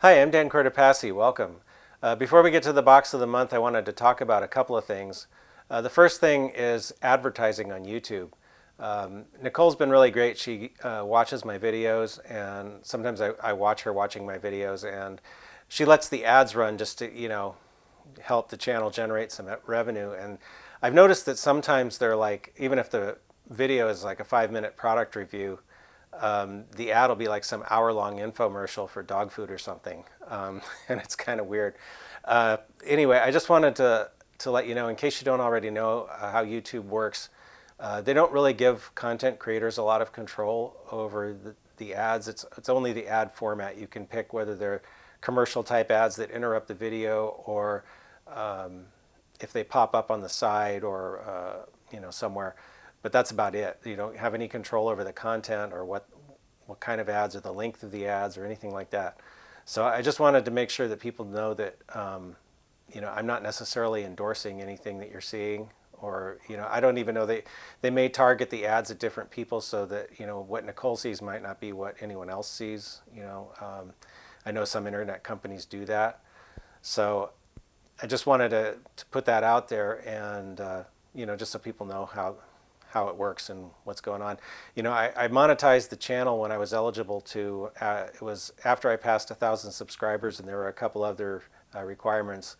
Hi, I'm Dan Cortopassi. Welcome. Before we get to the box of the month, I wanted to talk about a couple of things. The first thing is advertising on YouTube. Nicole's been really great. She watches my videos, and sometimes I watch her watching my videos, and she lets the ads run just to, help the channel generate some revenue. And I've noticed that sometimes they're like, even if the video is like a 5-minute product review, the ad will be like some hour-long infomercial for dog food or something, and it's kind of weird. Anyway, I just wanted to let you know, in case you don't already know how YouTube works, they don't really give content creators a lot of control over the ads. It's only the ad format. You can pick whether they're commercial type ads that interrupt the video, or if they pop up on the side or somewhere. But that's about it. You don't have any control over the content or what kind of ads or the length of the ads or anything like that. So I just wanted to make sure that people know that I'm not necessarily endorsing anything that you're seeing, or I don't even know, they may target the ads at different people, so that what Nicole sees might not be what anyone else sees. I know some internet companies do that. So I just wanted to put that out there, and just so people know how it works and what's going on. I monetized the channel when I was eligible to. It was after I passed 1,000 subscribers, and there were a couple other requirements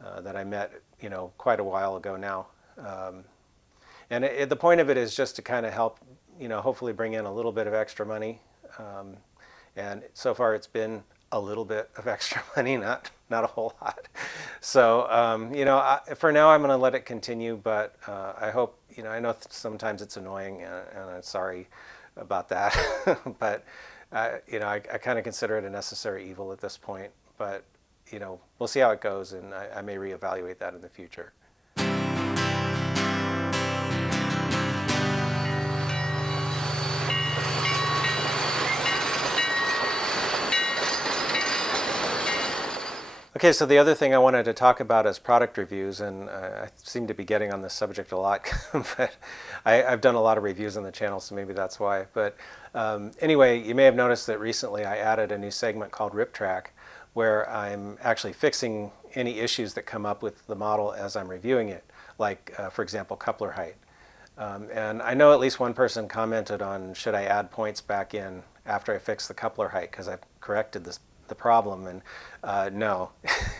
that I met, quite a while ago now. And the point of it is just to kind of help, hopefully bring in a little bit of extra money. And so far it's been a little bit of extra money, not a whole lot. So, for now I'm going to let it continue, but I hope, I know sometimes it's annoying, and I'm sorry about that. But, I kind of consider it a necessary evil at this point. But, we'll see how it goes, and I may reevaluate that in the future. Okay, so the other thing I wanted to talk about is product reviews, and I seem to be getting on this subject a lot, but I've done a lot of reviews on the channel, so maybe that's why. But anyway, you may have noticed that recently I added a new segment called Rip Track, where I'm actually fixing any issues that come up with the model as I'm reviewing it, like, for example, coupler height. And I know at least one person commented on, should I add points back in after I fix the coupler height, because I've corrected the problem, and no,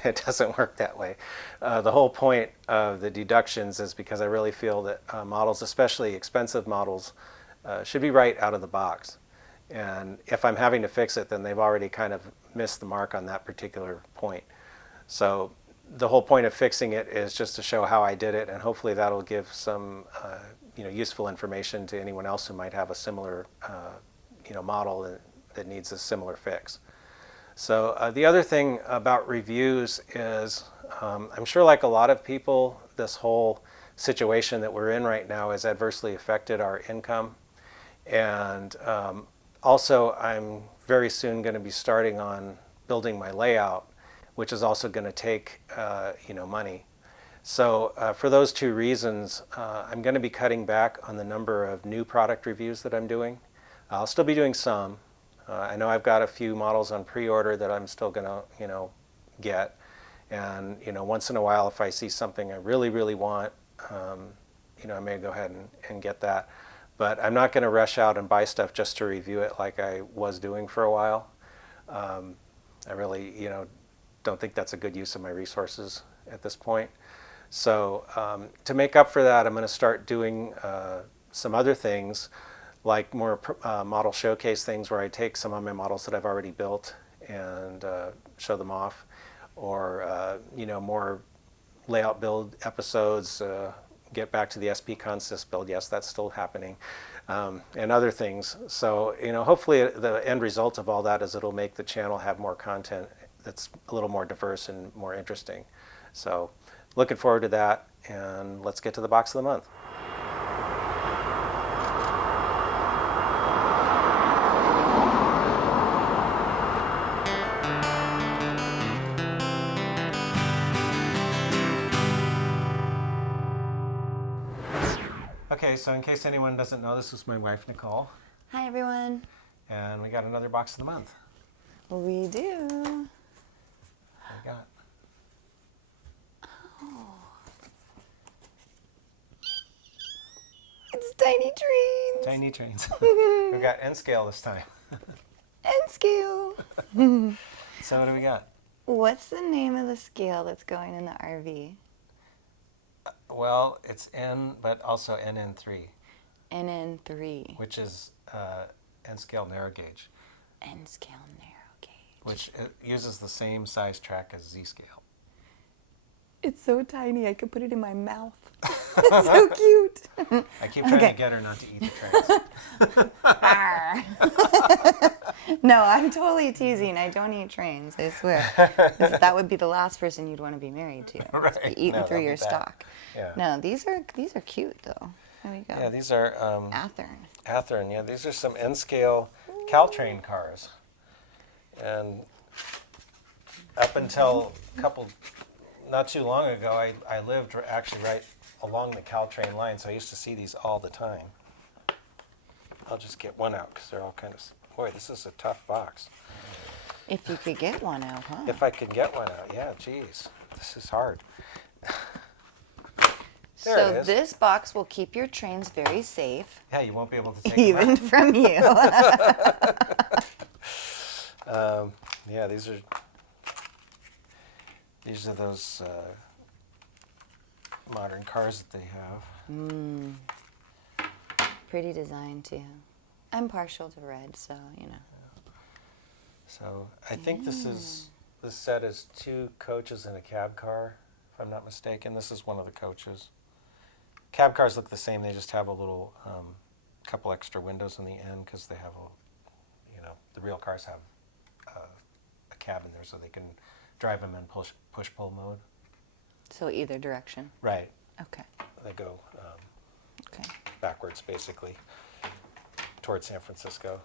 it doesn't work that way. The whole point of the deductions is because I really feel that models, especially expensive models, should be right out of the box. And if I'm having to fix it, then they've already kind of missed the mark on that particular point. So the whole point of fixing it is just to show how I did it, and hopefully that'll give some useful information to anyone else who might have a similar model that needs a similar fix. So the other thing about reviews is, I'm sure like a lot of people, this whole situation that we're in right now has adversely affected our income. And also I'm very soon going to be starting on building my layout, which is also going to take money. So for those two reasons, I'm going to be cutting back on the number of new product reviews that I'm doing. I'll still be doing some. I know I've got a few models on pre-order that I'm still going to, get. And, once in a while, if I see something I really, really want, I may go ahead and get that. But I'm not going to rush out and buy stuff just to review it like I was doing for a while. I really, don't think that's a good use of my resources at this point. So to make up for that, I'm going to start doing some other things, like more model showcase things where I take some of my models that I've already built and show them off, or more layout build episodes, get back to the SP Consist build. Yes, that's still happening, and other things. So hopefully the end result of all that is it'll make the channel have more content that's a little more diverse and more interesting. So looking forward to that, and let's get to the box of the month. Okay, so in case anyone doesn't know, this is my wife, Nicole. Hi, everyone. And we got another box of the month. We do. What we got? It's tiny trains. Tiny trains. We've got N scale this time. And scale. So what do we got? What's the name of the scale that's going in the RV? Well, it's N, but also NN3. NN3. Which is N scale narrow gauge. N scale narrow gauge. Which uses the same size track as Z scale. It's so tiny, I could put it in my mouth. It's so cute. I keep trying to get her not to eat the trains. No, I'm totally teasing. I don't eat trains, I swear. That would be the last person you'd want to be married to. Right. Be eaten No, through that'd your be bad. stock. Yeah. No, these are cute though. There we go. Yeah, these are Athearn. Athearn. Yeah, these are some N scale Caltrain cars. And up until not too long ago, I lived actually right along the Caltrain line, so I used to see these all the time. I'll just get one out because they're all kind of, boy, this is a tough box. If you could get one out, huh? If I could get one out, yeah, geez, this is hard. There it So is. this box will keep your trains very safe, Yeah, you won't be able to take even them from you. out. Yeah, these are those modern cars that they have. Pretty design too. I'm partial to red, so you know. So I think this set is 2 coaches and a cab car, if I'm not mistaken. This is one of the coaches. Cab cars look the same. They just have a little couple extra windows on the end because they have the real cars have a cab in there so they can drive them in push-pull mode. So either direction. Right. Okay. They go Okay. backwards, basically, towards San Francisco.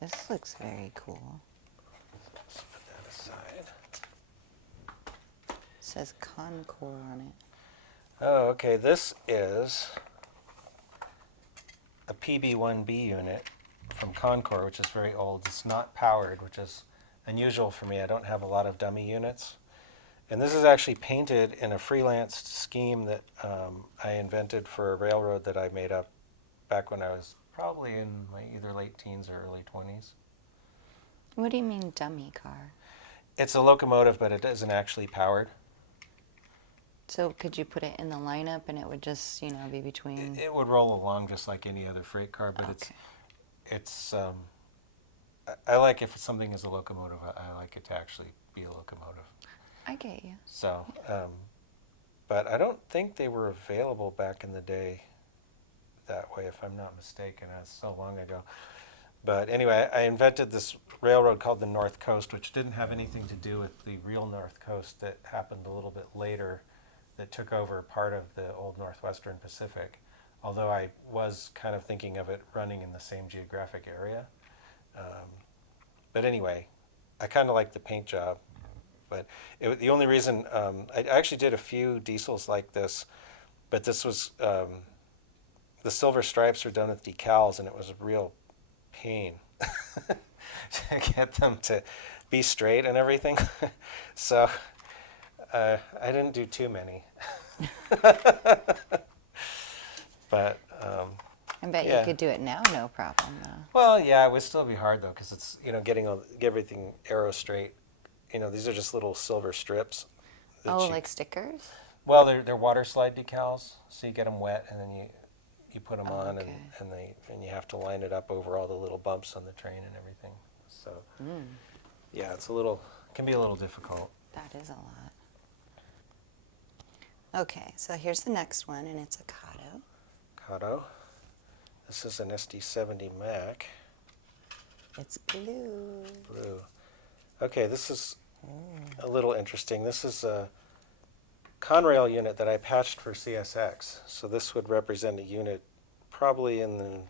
This looks very cool. Let's put that aside. It says Concord on it. Oh, okay. This is a PB1B unit from Concord, which is very old. It's not powered, which is unusual for me. I don't have a lot of dummy units. And this is actually painted in a freelance scheme that I invented for a railroad that I made up back when I was probably in my either late teens or early 20s. What do you mean dummy car? It's a locomotive, but it isn't actually powered. So could you put it in the lineup and it would just, be between? It would roll along just like any other freight car, but Okay. it's I like if something is a locomotive, I like it to actually be a locomotive. I get you. So, but I don't think they were available back in the day that way, if I'm not mistaken. That's so long ago. But anyway, I invented this railroad called the North Coast, which didn't have anything to do with the real North Coast that happened a little bit later that took over part of the old Northwestern Pacific, although I was kind of thinking of it running in the same geographic area. But anyway, I kind of like the paint job. But the only reason, I actually did a few diesels like this, but this was, the silver stripes are done with decals, and it was a real pain to get them to be straight and everything. So I didn't do too many. But I bet yeah. you could do it now, no problem though. Well, yeah, it would still be hard though, because it's get everything arrow straight. These are just little silver strips. Oh, like stickers? Well, they're water slide decals, so you get them wet and then you put them on, okay. and you have to line it up over all the little bumps on the train and everything. So yeah, can be a little difficult. That is a lot. Okay, so here's the next one, and it's a Kado. Kado. This is an SD70 Mac. It's blue. Blue. Okay, this is a little interesting. This is a Conrail unit that I patched for CSX. So this would represent a unit probably in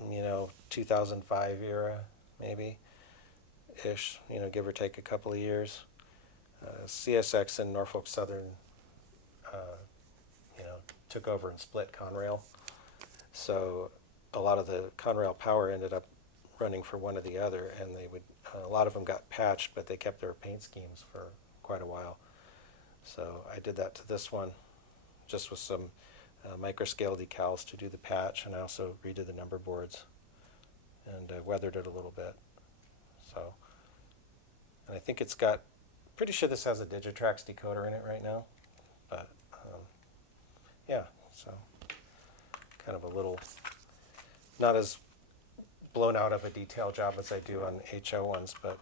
the 2005 era, maybe ish. Give or take a couple of years. CSX and Norfolk Southern, took over and split Conrail. So a lot of the Conrail power ended up running for one or the other, and they would a lot of them got patched, but they kept their paint schemes for quite a while. So I did that to this one, just with some microscale decals to do the patch, and I also redid the number boards and weathered it a little bit. So, and I think it's got, pretty sure this has a Digitrax decoder in it right now, but yeah, so kind of a little, not as blown out of a detail job as I do on HO ones, but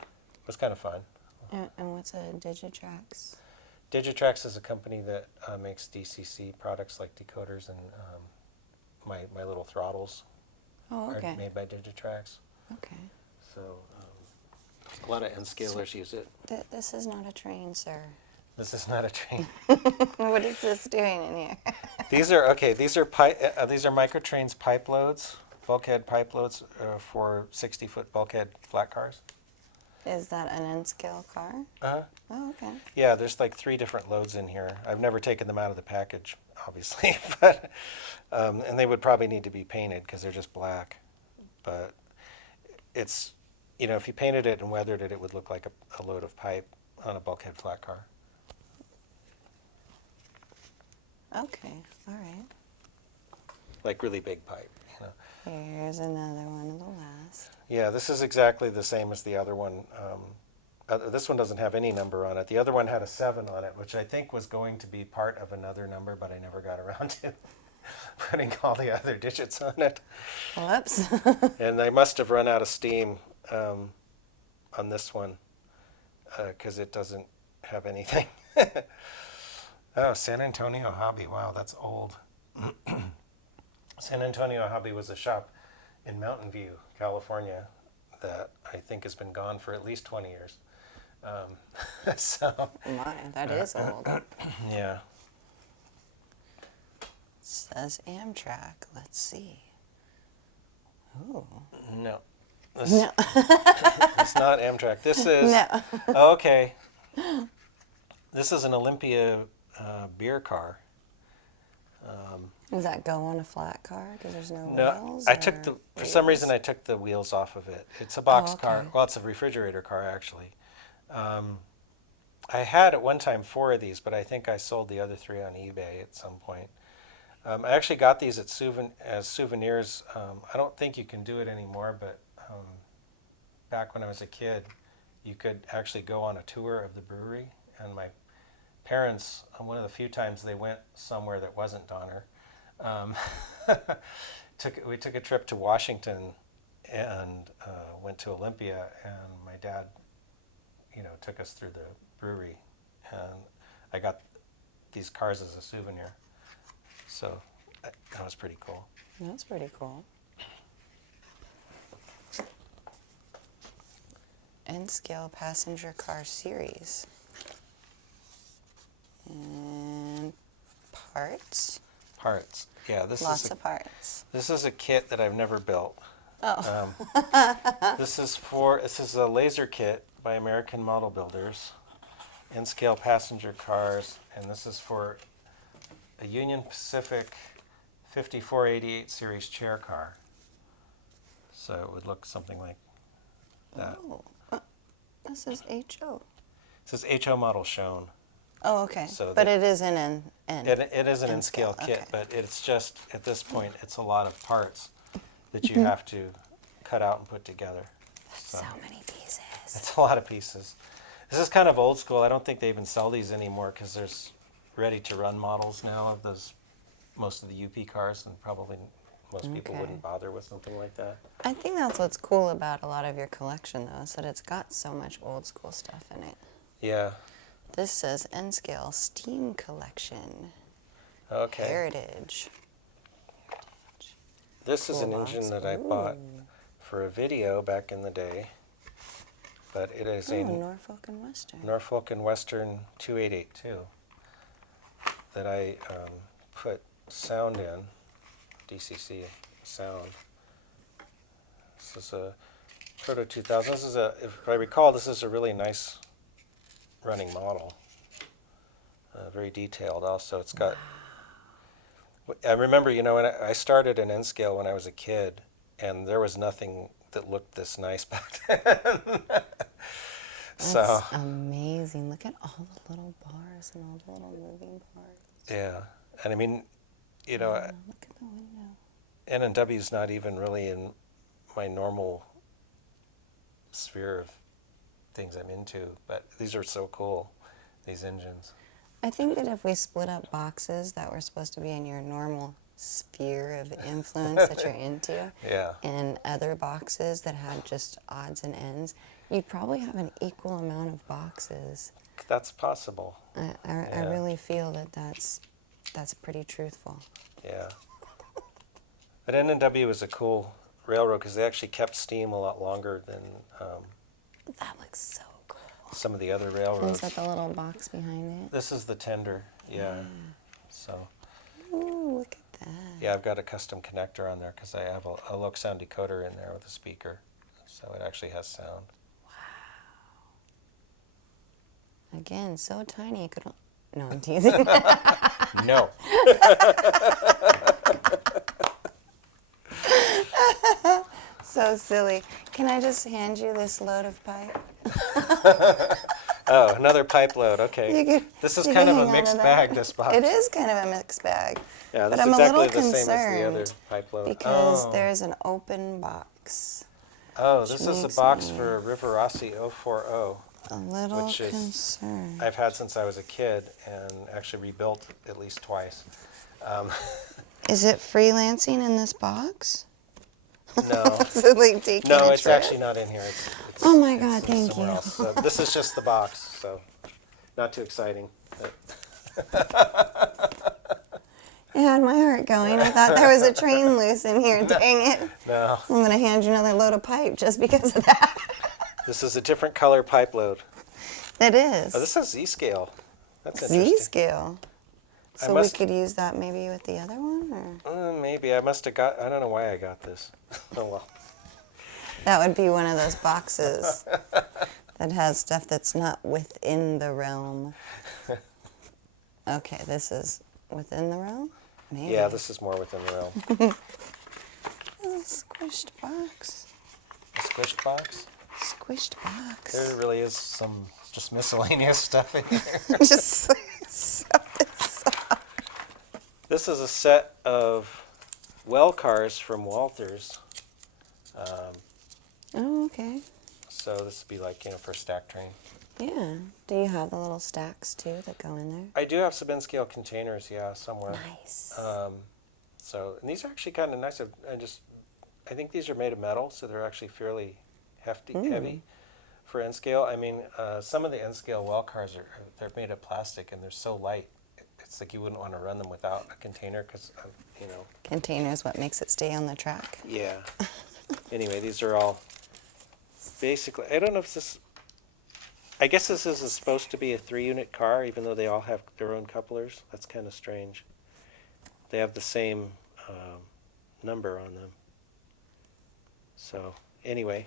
it was kind of fun. And what's a Digitrax? Digitrax is a company that makes DCC products like decoders, and my little throttles are made by Digitrax. Okay. So a lot of N-scalers use it. This is not a train, sir. This is not a train. What is this doing in here? These are these are Microtrains pipe loads, bulkhead pipe loads for 60-foot bulkhead flat cars. Is that an N-scale car? Uh-huh. Oh, okay. Yeah, there's like 3 different loads in here. I've never taken them out of the package, obviously, but and they would probably need to be painted because they're just black. But it's, you know, if you painted it and weathered it, it would look like a load of pipe on a bulkhead flat car. Okay, all right. Like really big pipe, you know. Here's another one of the last. Yeah, this is exactly the same as the other one. This one doesn't have any number on it. The other one had a 7 on it, which I think was going to be part of another number, but I never got around to putting all the other digits on it. Whoops. And I must have run out of steam on this one because it doesn't have anything. Oh, San Antonio Hobby. Wow, that's old. San Antonio Hobby was a shop in Mountain View, California, that I think has been gone for at least 20 years. So My, that is old. yeah. Says Amtrak. Let's see. Ooh. No. No. It's not Amtrak. This is... No. Oh, okay. This is an Olympia beer car. Does that go on a flat car? Because there's no wheels? I took for some reason I took the wheels off of it. It's a box car. Okay. Well, it's a refrigerator car actually. I had at one time 4 of these, but I think I sold the other 3 on eBay at some point. I actually got these at as souvenirs. I don't think you can do it anymore, but back when I was a kid, you could actually go on a tour of the brewery, and my parents, one of the few times they went somewhere that wasn't Donner, we took a trip to Washington and went to Olympia, and my dad, you know, took us through the brewery, and I got these cars as a souvenir. So that was pretty cool. That's pretty cool. N-scale passenger car series. And parts. Parts. Yeah, this Lots is of parts. this is a kit that I've never built. Oh. This is a laser kit by American Model Builders, N-scale passenger cars, and this is for a Union Pacific 5488 series chair car. So it would look something like that. Oh. This is HO. It says HO model shown. Oh, okay. So but it is an N. It is an N-scale kit, okay. but it's just, at this point, it's a lot of parts that you have to cut out and put together. So many pieces. It's a lot of pieces. This is kind of old school. I don't think they even sell these anymore because there's ready-to-run models now of those, most of the UP cars, and probably most people wouldn't bother with something like that. I think that's what's cool about a lot of your collection, though, is that it's got so much old school stuff in it. Yeah. This says N-scale steam collection. Okay. Heritage. This is an Cool engine box. that I bought for a video back in the day, but it is a Norfolk and Western. Norfolk and Western 2882 that I put sound in, DCC sound. This is a Proto 2000. This is if I recall, this is a really nice running model. Very detailed also. It's got, I remember, you know, when I started in N-scale when I was a kid, and there was nothing that looked this nice back then. So That's amazing. Look at all the little bars and all the little moving parts. yeah, and I mean, you know, Yeah, look at the window. N&W is not even really in my normal sphere of things I'm into, but these are so cool, these engines. I think that if we split up boxes that were supposed to be in your normal sphere of influence that you're into, Yeah. and other boxes that had just odds and ends, you'd probably have an equal amount of boxes. That's possible. I really feel that that's pretty truthful. Yeah. But N&W was a cool railroad because they actually kept steam a lot longer than That looks so cool. some of the other Is railroads. that the little box behind it? This is the tender, yeah. So, Ooh, look at that. yeah, I've got a custom connector on there because I have a low sound decoder in there with a speaker. So it actually has sound. Again, so tiny you could. No, I'm teasing. No. So silly. Can I just hand you this load of pipe? Oh, another pipe load. Okay. This is you kind can of a hang on to mixed that. bag, this box. It is kind of a mixed bag. Yeah, But this I'm is a exactly little the same as the other concerned pipe load. because Oh. there's an open box. Oh, which this is a makes box me for Rivarossi 040. A little Which is- concerned. I've had since I was a kid and actually rebuilt at least twice. Is it freelancing in this box? No. Is it like taking No, a it's trip? actually not in here. It's Oh my God, it's thank somewhere you. else. So this is just the box, so not too exciting. But It had my heart going. I thought there was a train loose in here. Dang it. no, I'm going to hand you another load of pipe just because of that. this is a different color pipe load. It is. Oh, this has Z-scale. That's interesting. Z-scale. So we could use that maybe with the other one? Or? Maybe. I must have got, I don't know why I got this. Oh, well. That would be one of those boxes that has stuff that's not within the realm. Okay, this is within the realm? Maybe. Yeah, this is more within the realm. This is a squished box. A squished box? Squished box. There really is some just miscellaneous stuff in here. Just something soft. This is a set of well cars from Walthers. Oh, okay. So this would be like, for a stack train. Yeah. Do you have the little stacks too that go in there? I do have some N-scale containers, yeah, somewhere. Nice. And these are actually kind of nice. I think these are made of metal, so they're actually fairly heavy for N-scale. I mean, some of the N-scale well cars they're made of plastic and they're so light. It's like you wouldn't want to run them without a container because, Container is what makes it stay on the track. Yeah. Anyway, these are all basically, I don't know if I guess this is supposed to be a 3-unit car, even though they all have their own couplers. That's kind of strange. They have the same number on them. So, anyway.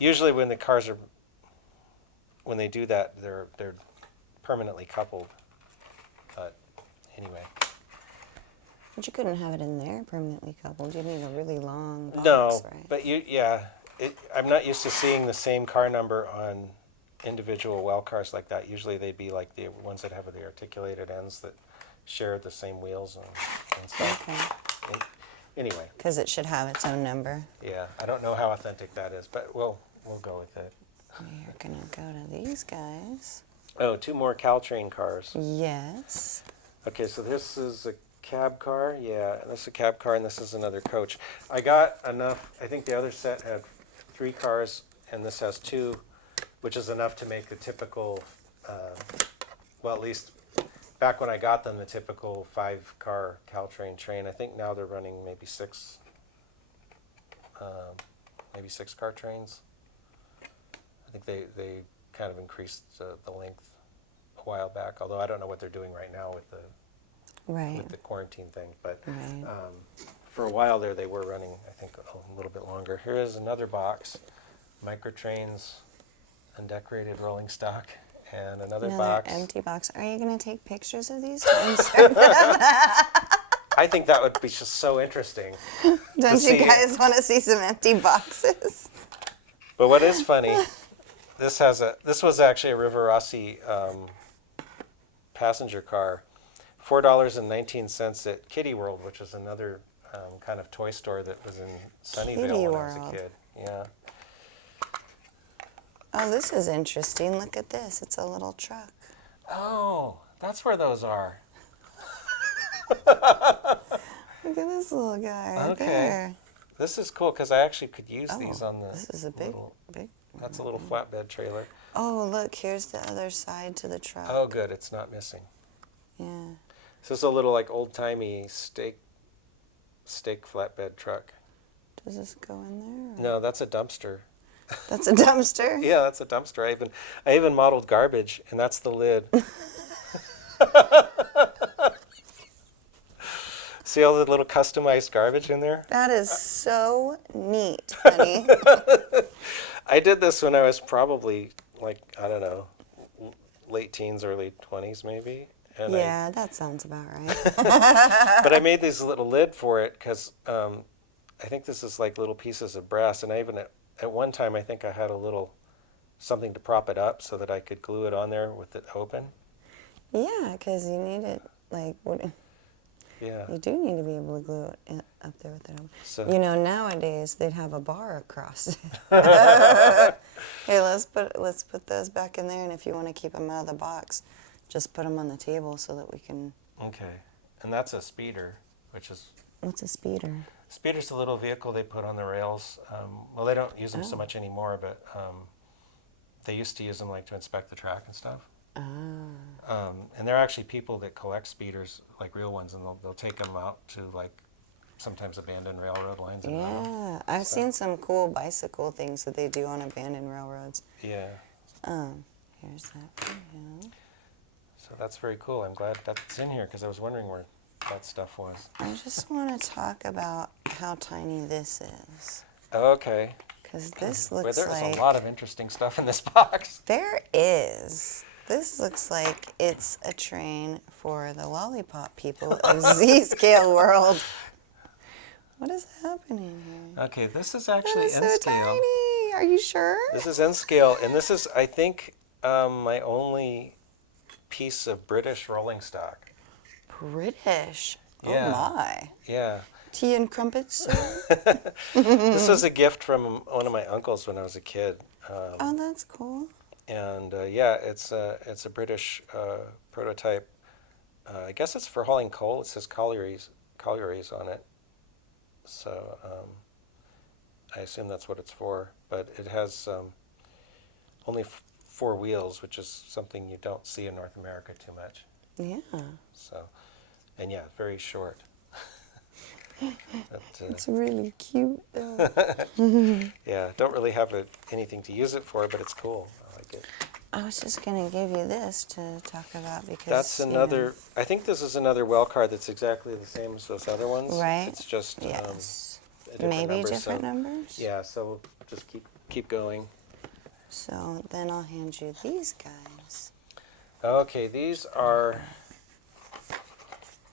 Usually when they do that, they're permanently coupled. But, anyway. But you couldn't have it in there permanently coupled. You need a really long box, No, right? but I'm not used to seeing the same car number on individual well cars like that. Usually they'd be like the ones that have the articulated ends that share the same wheels and stuff. Okay. Anyway, Because it should have its own number. yeah, I don't know how authentic that is, but we'll go with it. We're going to go to these guys. Oh, 2 more Caltrain cars. Yes. Okay, so this is a cab car, yeah, and this is a cab car, and this is another coach. I got enough. I think the other set had 3 cars, and this has 2, which is enough to make the typical, well, at least back when I got them, the typical 5-car Caltrain train. I think now they're running maybe 6 car trains. I think they kind of increased the length a while back, although I don't know what they're doing right now with the quarantine thing. But Right. For a while there, they were running, I think, a little bit longer. Here is another box, Microtrains Undecorated Rolling Stock, and another box. empty box. Are you going to take pictures of these to insert them? I think that would be just so interesting. Don't you see- guys want to see some empty boxes? But what is funny, this was actually a Rivarossi passenger car, $4.19 at Kitty World, which is another kind of toy store that was in Sunnyvale Kitty when I was a World. kid. Yeah. Oh, this is interesting. Look at this. It's a little truck. Oh, that's where those are. Look at this little guy right Okay. there. This is cool because I actually could use Oh, these on the. this is a big. That's a little flatbed trailer. Oh, look, here's the other side to the truck. Oh, good, it's not missing. Yeah. So it's a little like old timey steak flatbed truck. Does this go in there? or- No, that's a dumpster. That's a dumpster? Yeah, that's a dumpster. I even modeled garbage, and that's the lid. See all the little customized garbage in there? That is so neat, honey. I did this when I was probably like, I don't know, late teens, early 20s maybe. And Yeah, that sounds about right. but I made this little lid for it because I think this is like little pieces of brass. And I even, at one time, I think I had a little something to prop it up so that I could glue it on there with it open. Yeah, because you need it, like, Yeah. you do need to be able to glue it up there with it. So, You know, nowadays they'd have a bar across it. Hey, let's put those back in there, and if you want to keep them out of the box, just put them on the table so that we can. okay. And that's a speeder, which is. What's a speeder? Speeder's a little vehicle they put on the rails. Well, they don't use them so Oh. much anymore, but they used to use them like to inspect the track and stuff. Ah. And there are actually people that collect speeders, like real ones, and they'll take them out to like sometimes abandoned railroad lines. And run 'em. Yeah, I've seen some cool bicycle things that they do on abandoned railroads. Yeah. Here's that for you. So that's very cool. I'm glad that's in here because I was wondering where that stuff was. I just want to talk about how tiny this is. Okay. Because this Well, looks there's like... a lot of interesting stuff in this box. There is. This looks like it's a train for the lollipop people of Z-Scale World. What is happening here? Okay, this is That actually is N so scale. tiny. Are you sure? This is N scale, and this is, I think, my only piece of British rolling stock. British. Yeah. Oh my. Yeah. Tea and crumpets, sir? This was a gift from one of my uncles when I was a kid. Oh, that's cool. And yeah, it's a British prototype. I guess it's for hauling coal. It says collieries on it. So I assume that's what it's for. But it has only 4 wheels, which is something you don't see in North America too much. Yeah. So, and yeah, very short. But, It's really cute, though. yeah, don't really have anything to use it for, but it's cool. I like it. I was just going to give you this to talk about because... That's you know, another, I think this is another well card that's exactly the same as those other ones. Right. It's just Yes. a different Maybe number, different so, numbers? Yeah, so we'll just keep going. So then I'll hand you these guys. Okay, these are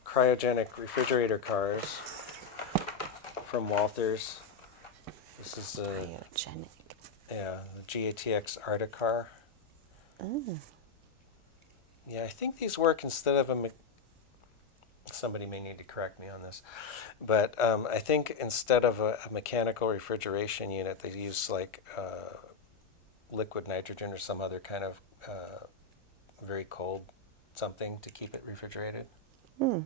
cryogenic refrigerator cars from Walthers. This is Cryogenic. the GATX Arctic car. Mm. Yeah, I think these work instead of somebody may need to correct me on this, but I think instead of a mechanical refrigeration unit, they use like liquid nitrogen or some other kind of very cold something to keep it refrigerated. Hmm.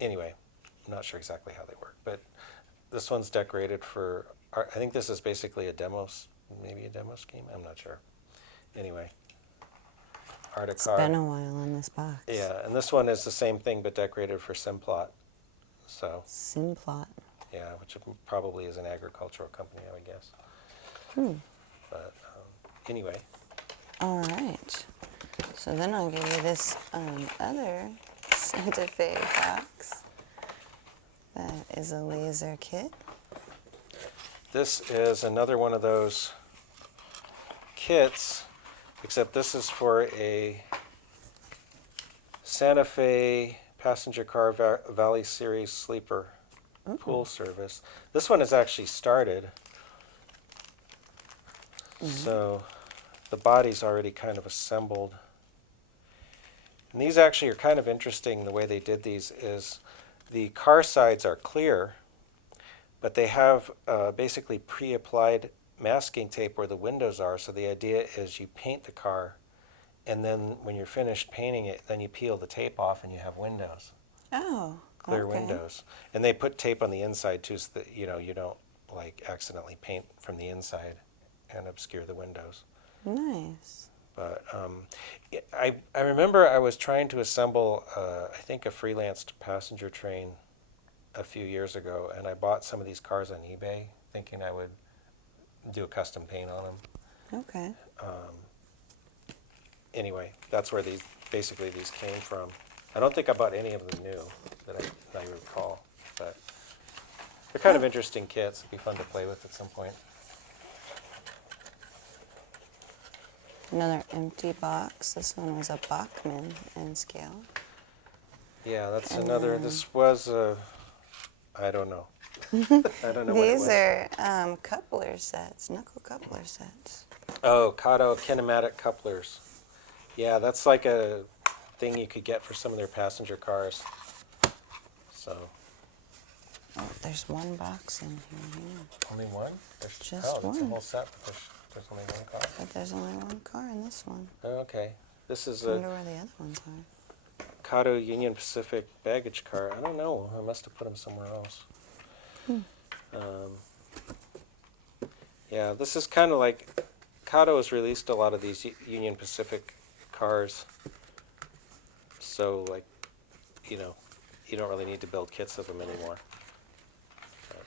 Anyway, I'm not sure exactly how they work, but this one's decorated for, I think this is basically maybe a demo scheme, I'm not sure. Anyway, Arctic It's car. been a while on this box. Yeah, and this one is the same thing but decorated for Simplot. So, Simplot. yeah, which probably is an agricultural company, I would guess. But anyway. All right. So then I'll give you this other Santa Fe box. That is a laser kit. This is another one of those kits, except this is for a Santa Fe passenger car Valley Series sleeper pool service. This one has actually started. So the body's already kind of assembled. And these actually are kind of interesting. The way they did these is the car sides are clear, but they have basically pre-applied masking tape where the windows are. So the idea is you paint the car, and then when you're finished painting it, then you peel the tape off and you have windows. Oh, Clear okay. windows. And they put tape on the inside too, so that you don't like accidentally paint from the inside and obscure the windows. Nice. But I remember I was trying to assemble, I think, a freelanced passenger train a few years ago, and I bought some of these cars on eBay, thinking I would do a custom paint on them. Okay. Anyway, that's where these came from. I don't think I bought any of them new that I recall, but they're kind of interesting kits. It'd be fun to play with at some point. Another empty box. This one was a Bachmann in scale. Yeah, that's And another. then- This was I don't know. I don't know what it was. These are coupler sets, knuckle coupler sets. Oh, Kado kinematic couplers. Yeah, that's like a thing you could get for some of their passenger cars. So. Oh, there's one box in here. Yeah. Only one? There's, Just it's a one. whole set, but there's only one car. But there's only one car in this one. Oh, okay. This is I a wonder where the other ones are. Kato Union Pacific baggage car. I don't know. I must have put them somewhere else. Yeah, this is kind of like Kado has released a lot of these Union Pacific cars. So, like, you don't really need to build kits of them anymore. But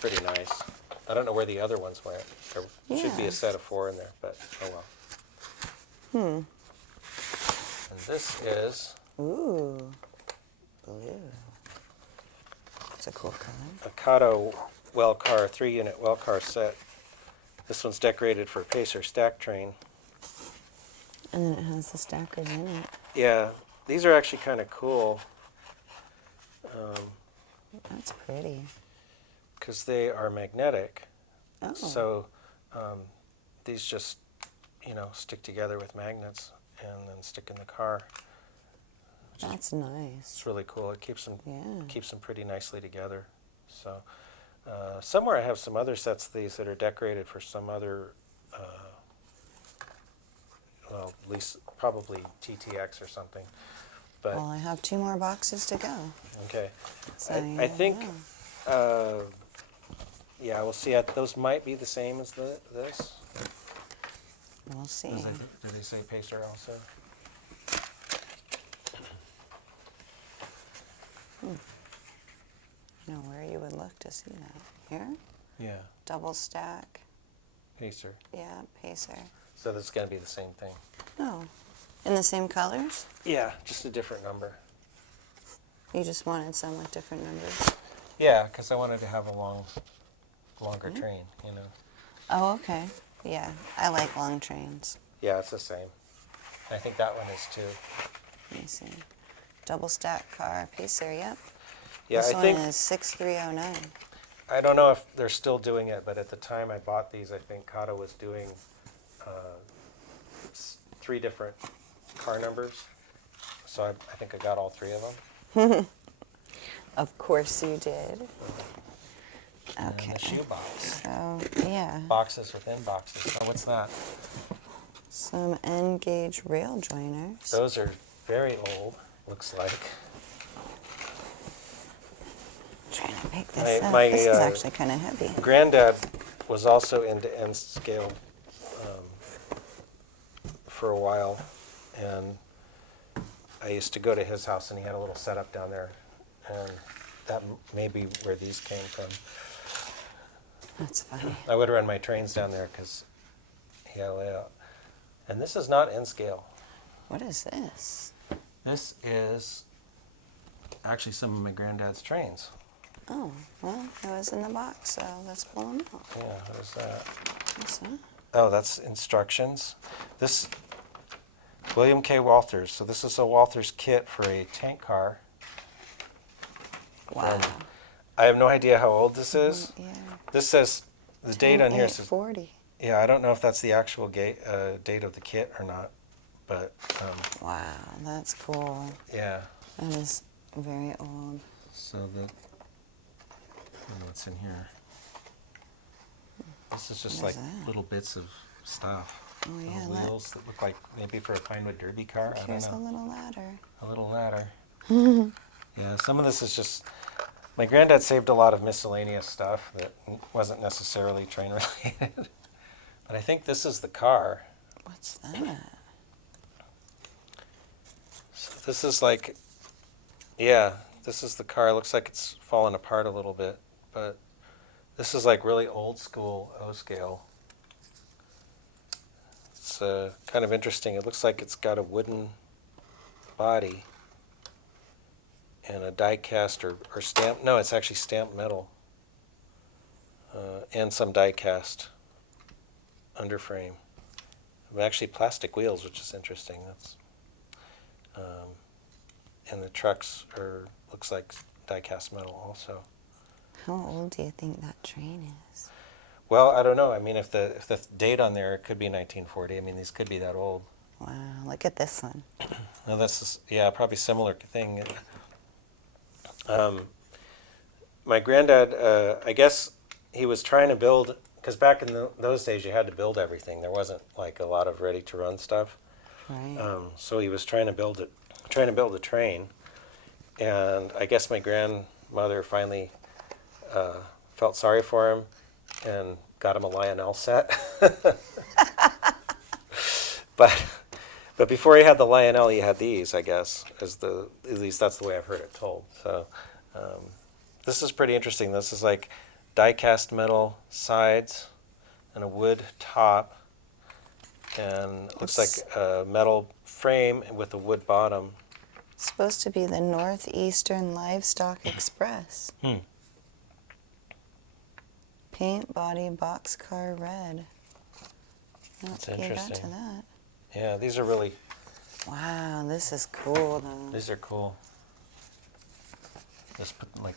pretty nice. I don't know where the other ones went. There should be a Yes. set of 4 in there, but oh well. And this is Ooh, blue. It's a cool color. a Kado well car, 3-unit well car set. This one's decorated for a Pacer stack train. And then it has the stackers in it. Yeah, these are actually kind of cool That's pretty. because they are magnetic. Oh. So these just, stick together with magnets and then stick in the car. That's nice. It's really cool. It keeps them Yeah. pretty nicely together. So somewhere I have some other sets of these that are decorated for some other, well, at least probably TTX or something. But Well, I have 2 more boxes to go. okay, So I think, yeah. yeah, we'll see. Those might be the same as this. We'll see. Do they say Pacer also? You know where you would look to see that? Here? Yeah, Double stack. Pacer. Yeah, Pacer. So this is going to be the same thing. Oh. In the same colors? Yeah, just a different number. You just wanted some with different numbers? Yeah, because I wanted to have a longer train, Oh, okay. Yeah, I like long trains. Yeah, it's the same. I think that one is too. Let me see. Double stack car, Pacer, yep. Yeah, This I one think, is 6309. I don't know if they're still doing it, but at the time I bought these, I think Kato was doing 3 different car numbers. So I think I got all 3 of them. Of course you did. Okay. And the shoebox. So, yeah. Boxes within boxes. Oh, what's that? Some N-gauge rail joiners. Those are very old, looks like. Trying to pick this up. My, This is actually kind of heavy. Granddad was also into N scale for a while, and I used to go to his house, and he had a little setup down there, and that may be where these came from. That's funny. I would run my trains down there because he had a layout. And this is not N scale. What is this? This is actually some of my granddad's trains. Oh, well, it was in the box, so let's pull them out. Yeah, what is that? What's that? Oh, that's instructions. This William K. Walthers. So this is a Walthers kit for a tank car. Wow. I have no idea how old this is. Yeah. This says, the date on here says, 40. yeah, I don't know if that's the actual date of the kit or not, but Wow, that's cool. yeah. That is very old. So I don't know what's in here. This is just What like is that? little bits of stuff. Oh yeah, Little wheels that look like maybe for a Pinewood Derby car. I here's a don't know. little ladder. A little ladder. Yeah, some of this is just, my granddad saved a lot of miscellaneous stuff that wasn't necessarily train related. But I think this is the car. What's that? So this is like, yeah, this is the car. It looks like it's fallen apart a little bit, but this is like really old school O-scale. It's kind of interesting. It looks like it's got a wooden body and a die cast or stamp. No, it's actually stamped metal and some die cast underframe. Actually plastic wheels, which is interesting. That's and the trucks looks like die cast metal also. How old do you think that train is? Well, I don't know. I mean, if the date on there, it could be 1940. I mean, these could be that old. Wow, look at this one. No, yeah, probably similar thing. My granddad, I guess he was trying to build, because back in those days you had to build everything. There wasn't like a lot of ready to run stuff. Right. So he was trying to build a train, and I guess my grandmother finally felt sorry for him and got him a Lionel set. But before he had the Lionel, he had these, I guess, at least that's the way I've heard it told. So this is pretty interesting. This is like die-cast metal sides and a wood top, and it looks like a metal frame with a wood bottom. It's supposed to be the Northeastern Livestock Express. Paint, body, boxcar red. That's You got interesting. to that. Yeah, these are really, Wow, this is cool though. these are cool. Just put them like,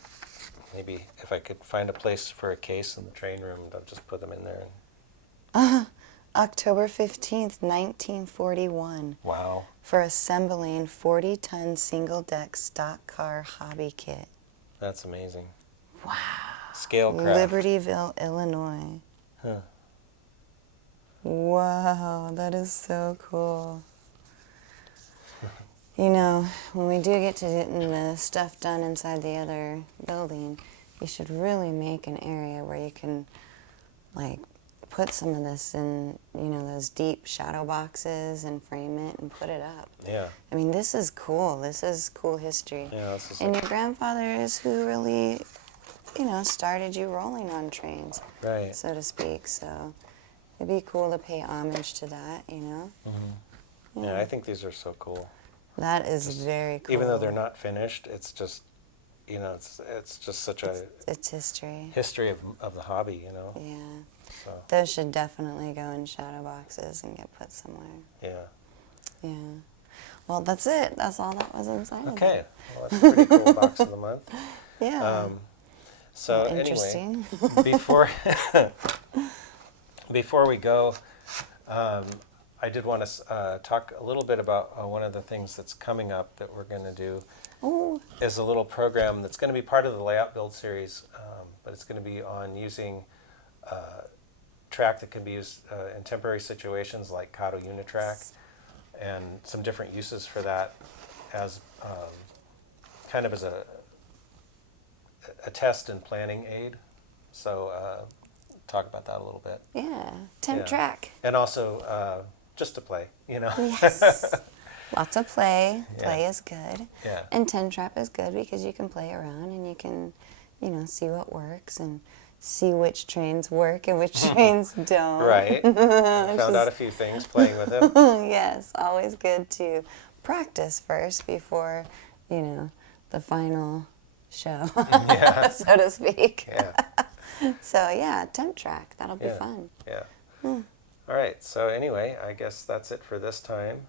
maybe if I could find a place for a case in the train room, I'll just put them in there. October 15th, 1941. Wow. For assembling 40-ton single-deck stock car hobby kit. That's amazing. Wow. Scale craft. Libertyville, Illinois. Huh. Wow, that is so cool. You know, when we do get to getting the stuff done inside the other building, you should really make an area where you can, like, put some of this in, you know, those deep shadow boxes and frame it and put it up. Yeah. I mean, this is cool. This is cool history. Yeah, this is And your grandfather is who really, you know, started you rolling on trains, right. so to speak. So it'd be cool to pay homage to that, you know? Mm-hmm. Yeah, I think these are so cool. That is very cool. Even though they're not finished, it's just, you know, it's just such a It's history. history of the hobby, you know. Yeah. So Those should definitely go in shadow boxes and get put somewhere. yeah. Yeah. Well, that's it. That's all that was inside Okay. of it. Well, that's a pretty cool box of the month. Yeah. So Well, anyway, interesting. before we go, I did want to talk a little bit about one of the things that's coming up that we're going to do. Ooh. Is a little program that's going to be part of the layout build series, but it's going to be on using track that can be used in temporary situations like Kado Unitrack, and some different uses for that as kind of as a test and planning aid. So talk about that a little bit. Yeah. Temp Yeah. track. And also just to play, you know. Yes. Lots of play. Yeah. Play is good. Yeah. And 10 trap is good because you can play around and you can, you know, see what works and see which trains work and which trains don't. Right. I found out a few things playing with him. Yes, always good to practice first before, you know, the final show, Yeah. so to speak. Yeah. So yeah, temp track. That'll be Yeah. fun. Yeah. All right. So anyway, I guess that's it for this time.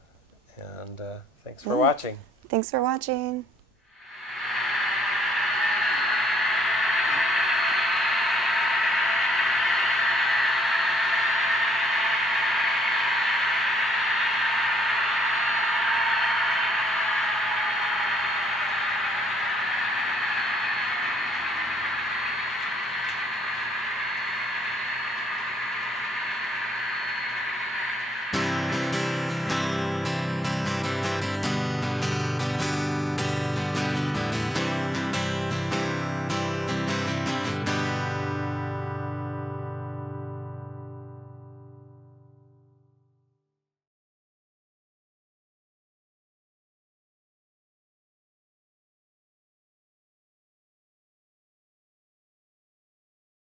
And thanks for watching. Thanks for watching.